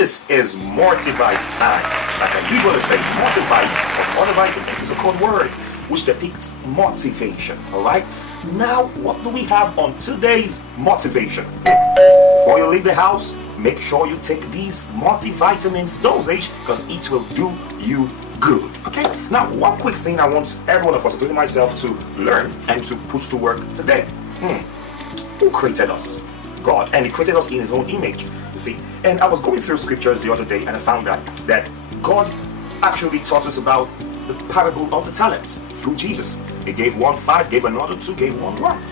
This is Motivites time. Like I usually say, Motivites or motivate is a code word which depicts motivation. Alright? Now, what do we have on today's motivation? Before you leave the house, make sure you take these multivitamins dosage because it will do you good. Okay? Now, one quick thing I want every one of us, including myself, to learn and to put to work today. Who created us? God. And He created us in His own image. You see? And I was going through scriptures the other day and I found out that God actually taught us about the parable of the talents through Jesus. He gave one 5, gave another 2, gave one 1.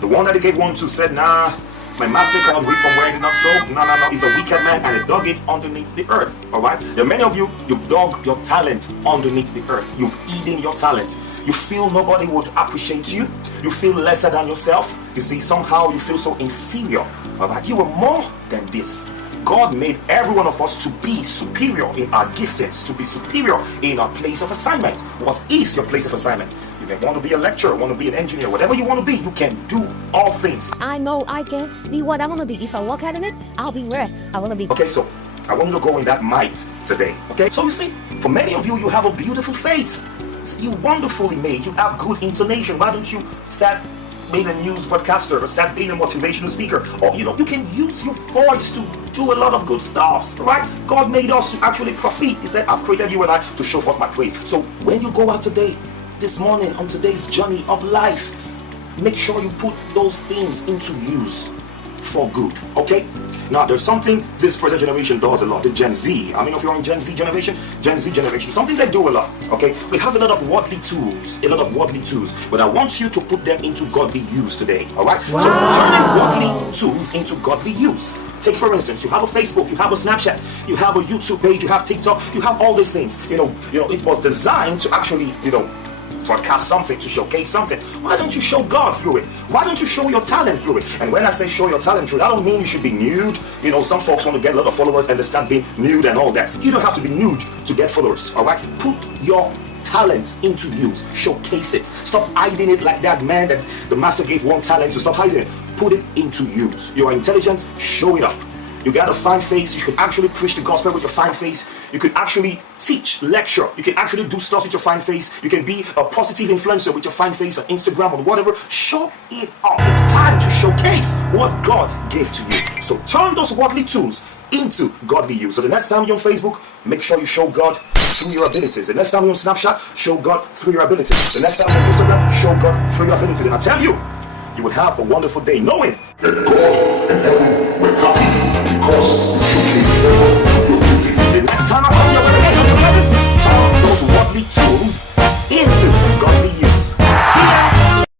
The one that He gave 1 to said, nah, my master cannot reap from where He did not sow. No, he's a wicked man, and He dug it underneath the earth. Alright? There are many of you, you've dug your talent underneath the earth. You've eaten your talent. You feel nobody would appreciate you. You feel lesser than yourself. You see, somehow you feel so inferior. Alright? You are more than this. God made every one of us to be superior in our giftings, to be superior in our place of assignment. What is your place of assignment? You may want to be a lecturer, want to be an engineer, whatever you want to be, you can do all things. I know I can be what I want to be. If I work hard in it, I'll be where I want to be. Okay, so I want you to go in that might today. Okay, so you see, for many of you, you have a beautiful face. You're wonderfully made. You have good intonation. Why don't you start being a news broadcaster or start being a motivational speaker? Or you can use your voice to do a lot of good stuff, right? God made us to actually profit. He said, I've created you and I to show forth my praise. So when you go out today, this morning, on today's journey of life, make sure you put those things into use for good, okay? Now, there's something this present generation does a lot, the Gen Z. I mean, if you're in Gen Z generation, something they do a lot, okay? We have a lot of worldly tools, but I want you to put them into godly use today, all right? Wow. So turning worldly tools into godly use. Take, for instance, you have a Facebook, you have a Snapchat, you have a YouTube page, you have TikTok, you have all these things. It was designed to actually, broadcast something, to showcase something. Why don't you show God through it? Why don't you show your talent through it? And when I say show your talent through it, I don't mean you should be nude. Some folks want to get a lot of followers and they start being nude and all that. You don't have to be nude to get followers, all right? Put your talent into use. Showcase it. Stop hiding it like that man that the master gave 1 talent to. Stop hiding it. Put it into use. Your intelligence, show it up. You got a fine face. You can actually preach the gospel with your fine face. You can actually teach, lecture. You can actually do stuff with your fine face. You can be a positive influencer with your fine face on Instagram or whatever. Show it up. It's time to showcase what God gave to you. So turn those worldly tools into godly use. So the next time you're on Facebook, make sure you show God through your abilities. The next time you're on Snapchat, show God through your abilities. The next time you're on Instagram, show God through your abilities. And I tell you, you will have a wonderful day knowing that God and heaven were happy because you showcased